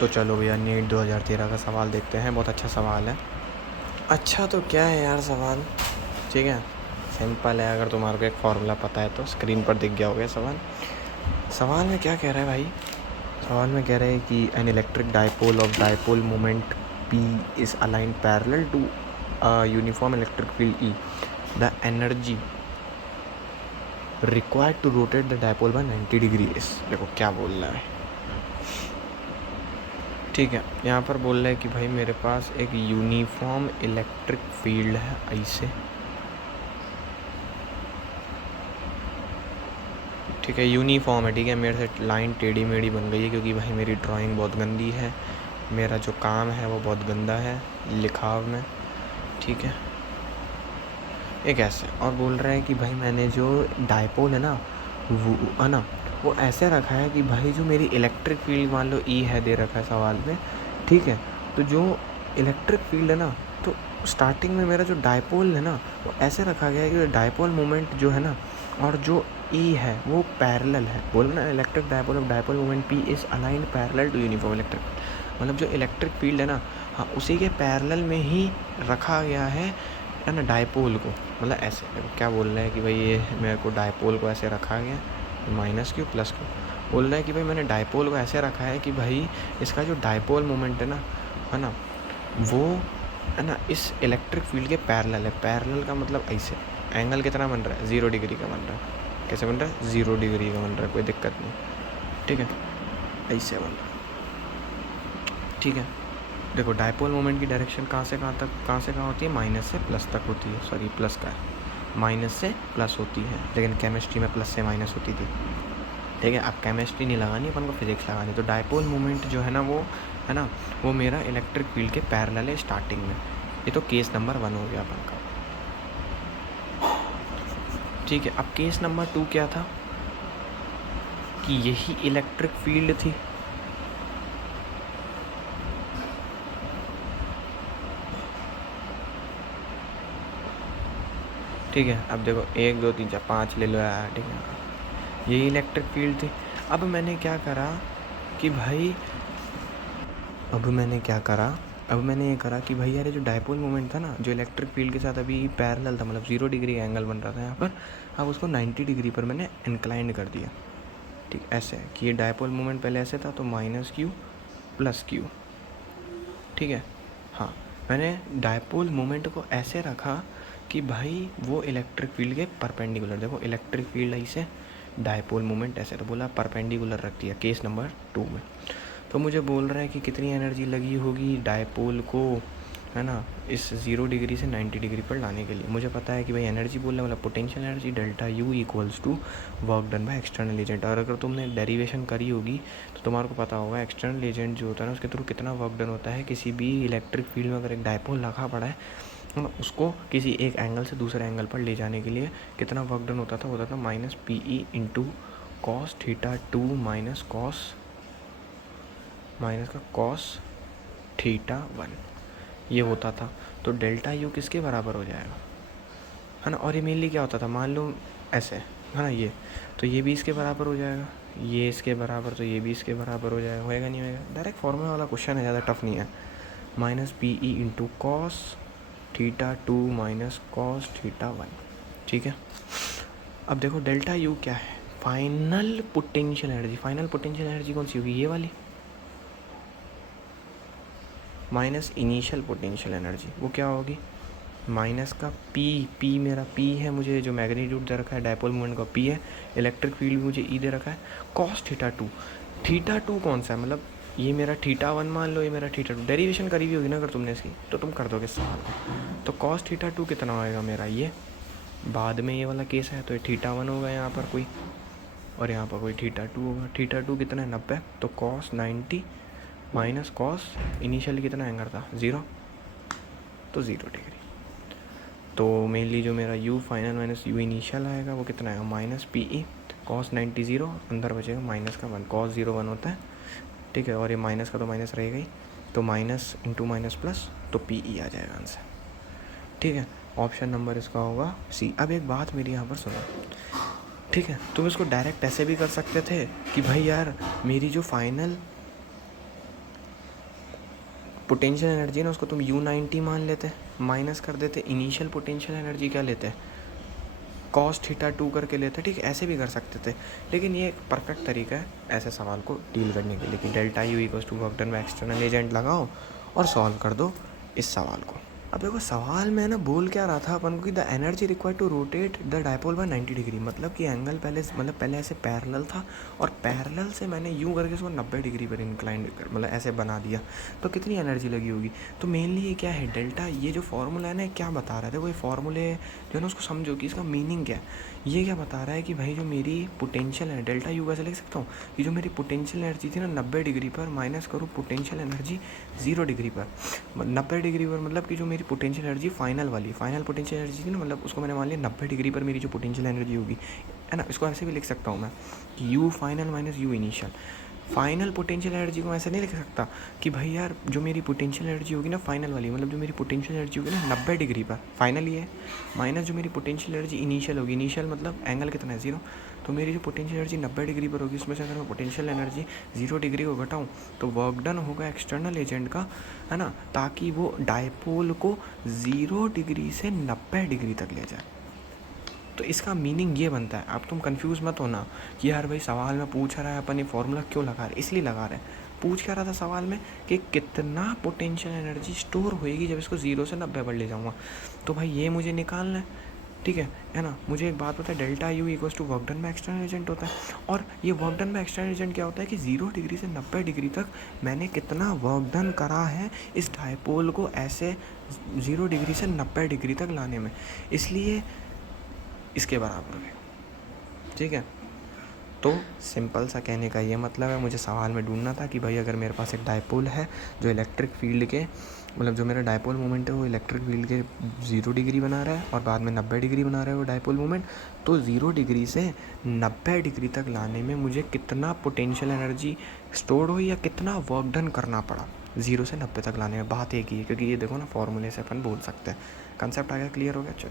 तो चलो भैया नीट 2013 का सवाल देखते हैं। बहुत अच्छा सवाल है। अच्छा तो क्या है यार सवाल, ठीक है, सिंपल है। अगर तुम्हारे को एक फार्मूला पता है तो स्क्रीन पर दिख गया होगा सवाल। सवाल में क्या कह रहा है भाई? सवाल में कह रहे हैं कि an electric dipole of dipole moment P is align parallel to uniform electric field E. The energy required to rotate the dipole by 90 degree is. देखो क्या बोल रहा है, ठीक है। यहाँ पर बोल रहा है कि भाई मेरे पास एक यूनिफॉर्म इलेक्ट्रिक फील्ड है ऐसे, ठीक है, यूनिफॉर्म है, ठीक है। मेरे से लाइन टेढ़ी मेढ़ी बन गई है क्योंकि भाई मेरी ड्राइंग बहुत गंदी है, मेरा जो काम है वो बहुत गंदा है लिखाव में, ठीक है। एक ऐसे और बोल रहा है कि भाई मैंने जो डाइपोल है ना वो है ना वो ऐसे रखा है कि भाई जो मेरी इलेक्ट्रिक फील्ड मान लो E है दे रखा है सवाल में, ठीक है। तो जो इलेक्ट्रिक फील्ड है ना, तो स्टार्टिंग में मेरा जो डाइपोल है ना वो ऐसे रखा गया है कि डाइपोल मोमेंट जो है ना और जो E है वो पैरेलल है। बोलो ना electric dipole of dipole moment P is aligned parallel to uniform electric, मतलब जो इलेक्ट्रिक फील्ड है ना, हाँ उसी के पैरेलल में ही रखा गया है ना डाइपोल को। मतलब ऐसे देखो क्या बोल रहे हैं कि भाई ये मेरे को डाइपोल को ऐसे रखा गया माइनस क्यू प्लस क्यू। बोल रहे हैं कि भाई मैंने डाइपोल को ऐसे रखा है कि भाई इसका जो डाइपोल मोमेंट है ना वो है ना इस इलेक्ट्रिक फील्ड के पैरेलल है। पैरेलल का मतलब ऐसे एंगल कितना बन रहा है 0 डिग्री का बन रहा है। कैसे बन रहा है 0 डिग्री का बन रहा है, कोई दिक्कत नहीं, ठीक है, ऐसे बन रहा है, ठीक है। देखो डाइपोल मोमेंट की डायरेक्शन कहाँ से कहाँ होती है, माइनस से प्लस तक होती है। सॉरी प्लस का है, माइनस से प्लस होती है, लेकिन केमिस्ट्री में प्लस से माइनस होती थी, ठीक है। अब केमिस्ट्री नहीं लगानी, अपन को फिजिक्स लगानी। तो डाइपोल मोमेंट जो है ना वो मेरा इलेक्ट्रिक फील्ड के पैरेलल है स्टार्टिंग में। ये तो केस नंबर 1 हो गया अपन का, ठीक है। अब केस नंबर 2 क्या था कि यही इलेक्ट्रिक फील्ड थी, ठीक है। अब देखो 1 2 3 4 5 ले लो यार, ठीक है, यही इलेक्ट्रिक फील्ड थी। अब मैंने क्या करा कि भाई अब मैंने ये करा कि भाई यार ये जो डाइपोल मोमेंट था ना जो इलेक्ट्रिक फील्ड के साथ अभी पैरेलल था, मतलब 0 डिग्री का एंगल बन रहा था यहाँ पर, अब उसको 90 डिग्री पर मैंने इंक्लाइंड कर दिया, ठीक। ऐसे है कि ये डाइपोल मोमेंट पहले ऐसे था तो माइनस क्यू प्लस क्यू, ठीक है। हाँ मैंने डाइपोल मोमेंट को ऐसे रखा कि भाई वो इलेक्ट्रिक फील्ड के परपेंडिकुलर, देखो इलेक्ट्रिक फील्ड ऐसे, डाइपोल मोमेंट ऐसे, तो बोला परपेंडिकुलर रख दिया केस नंबर 2 में। तो मुझे बोल रहा है कि कितनी एनर्जी लगी होगी डाइपोल को, है ना, इस 0 डिग्री से 90 डिग्री पर लाने के लिए। मुझे पता है कि भाई एनर्जी बोल रहा है मतलब potential energy delta U equals to work done by external agent. और अगर तुमने डेरिवेशन करी होगी तो तुम्हारे को पता होगा एक्सटर्नल एजेंट जो होता है ना उसके थ्रू कितना वर्क डन होता है। किसी भी इलेक्ट्रिक फील्ड में अगर एक डाइपोल रखा पड़ा है उसको किसी एक एंगल से दूसरे एंगल पर ले जाने के लिए कितना वर्क डन होता था minus PE into cos theta 2 minus का कॉस थीटा 1 ये होता था। तो डेल्टा U किसके बराबर हो जाएगा, है ना। और ये मेनली क्या होता था, मान लो ऐसे है ना, ये तो ये भी इसके बराबर हो जाएगा, ये इसके बराबर, तो ये भी इसके बराबर हो जाएगा। होएगा नहीं होएगा, डायरेक्ट फॉर्मूला वाला क्वेश्चन है, ज़्यादा टफ नहीं है। Minus PE into cos theta 2 minus cos theta 1, ठीक है। अब देखो डेल्टा U क्या है, final potential energy. Final potential energy कौन सी होगी, ये वाली, माइनस इनिशियल पोटेंशियल एनर्जी, वो क्या होगी, माइनस का P मेरा P है, मुझे जो मैग्नीट्यूड दे रखा है डाइपोल मोमेंट का P है, इलेक्ट्रिक फील्ड मुझे E दे रखा है, कॉस थीटा 2 कौन सा है, मतलब ये मेरा थीटा 1 मान लो, ये मेरा थीटा 2। डेरिवेशन करी हुई होगी ना अगर तुमने इसकी तो तुम कर दोगे सवाल को। तो कॉस थीटा 2 कितना होएगा मेरा, ये बाद में ये वाला केस है तो ये थीटा 1 होगा यहाँ पर कोई, और यहाँ पर कोई थीटा 2 होगा। थीटा 2 कितना है 90, तो कॉस 90 माइनस कॉस इनिशियली कितना एंगल था 0, तो 0 डिग्री। तो मेनली जो मेरा U final minus U initial आएगा वो कितना आएगा, माइनस PE कॉस 90 0, अंदर बचेगा माइनस का 1, कॉस 0 1 होता है, ठीक है। और ये माइनस का तो माइनस रहेगा ही, तो माइनस इंटू माइनस प्लस, तो PE आ जाएगा आंसर, ठीक है। ऑप्शन नंबर इसका होगा C। अब एक बात मेरी यहाँ पर सुनो, ठीक है। तुम इसको डायरेक्ट ऐसे भी कर सकते थे कि भाई यार मेरी जो फाइनल पोटेंशियल एनर्जी ना उसको तुम U90 मान लेते, माइनस कर देते, इनिशियल पोटेंशियल एनर्जी क्या लेते, cos θ2 करके लेते, ठीक, ऐसे भी कर सकते थे, लेकिन ये एक परफेक्ट तरीका है ऐसे सवाल को डील करने के लिए कि delta U equals to work done by external agent लगाओ और सॉल्व कर दो इस सवाल को। अब देखो सवाल में ना बोल क्या रहा था अपन को कि the energy required to rotate the dipole by 90 degree, मतलब कि एंगल पहले ऐसे पैरेलल था और पैरेलल से मैंने यूँ करके इसको 90 डिग्री पर इंक्लाइन मतलब ऐसे बना दिया, तो कितनी एनर्जी लगी होगी। तो मेनली ये क्या है डेल्टा, ये जो फार्मूला है ना क्या बता रहा था, वो फार्मूले जो है ना उसको समझो कि इसका मीनिंग क्या है। ये क्या बता रहा है कि भाई जो मेरी पोटेंशियल है डेल्टा यू कैसे लिख सकता हूँ कि जो मेरी पोटेंशियल एनर्जी थी ना 90 डिग्री पर माइनस करूँ पोटेंशियल एनर्जी 0 डिग्री पर, 90 डिग्री पर मतलब कि जो मेरी potential energy final potential energy थी ना, मतलब उसको मैंने मान लिया 90 डिग्री पर मेरी जो पोटेंशियल एनर्जी होगी है ना, इसको ऐसे भी लिख सकता हूँ मैं कि you final minus you initial. Final potential energy को ऐसे नहीं लिख सकता कि भाई यार जो मेरी पोटेंशियल एनर्जी होगी ना फाइनल वाली, मतलब जो मेरी पोटेंशियल एनर्जी होगी ना 90 डिग्री पर फाइनल ही है, माइनस जो मेरी पोटेंशियल एनर्जी इनिशियल होगी, इनिशियल मतलब एंगल कितना है 0, तो मेरी जो पोटेंशियल एनर्जी 90 डिग्री पर होगी उसमें से अगर मैं पोटेंशियल एनर्जी 0 डिग्री को घटाऊँ तो वर्क डन होगा एक्सटर्नल एजेंट का, है ना, ताकि वो डायपोल को 0 डिग्री से 90 डिग्री तक ले जाए। तो इसका मीनिंग ये बनता है, अब तुम कंफ्यूज मत होना कि यार भाई सवाल में पूछ रहा है अपन ये फॉर्मूला क्यों लगा रहे, इसलिए लगा रहे हैं। पूछ क्या रहा था सवाल में कि कितना पोटेंशियल एनर्जी स्टोर होएगी जब इसको 0 से 90 पर ले जाऊँगा, तो भाई ये मुझे निकालना है, ठीक है ना। मुझे एक बात पता है delta U equals to work done by external agent होता है, और ये work done by external agent क्या होता है कि 0 डिग्री से 90 डिग्री तक मैंने कितना वर्क डन करा है इस डायपोल को ऐसे 0 डिग्री से 90 डिग्री तक लाने में, इसलिए इसके बराबर है, ठीक है। तो सिंपल सा कहने का ये मतलब है, मुझे सवाल में ढूंढना था कि भाई अगर मेरे पास एक डायपोल है जो इलेक्ट्रिक फील्ड के मतलब जो मेरा डायपोल मोमेंट है वो इलेक्ट्रिक फील्ड के 0 डिग्री बना रहा है और बाद में 90 डिग्री बना रहा है वो डायपोल मोमेंट, तो 0 डिग्री से 90 डिग्री तक लाने में मुझे कितना पोटेंशियल एनर्जी स्टोर हुई या कितना वर्क डन करना पड़ा 0 से 90 तक लाने में। बात एक ही है, क्योंकि ये देखो ना फॉर्मूले से अपन बोल सकते हैं। कंसेप्ट आ गया, क्लियर हो गया, चलो।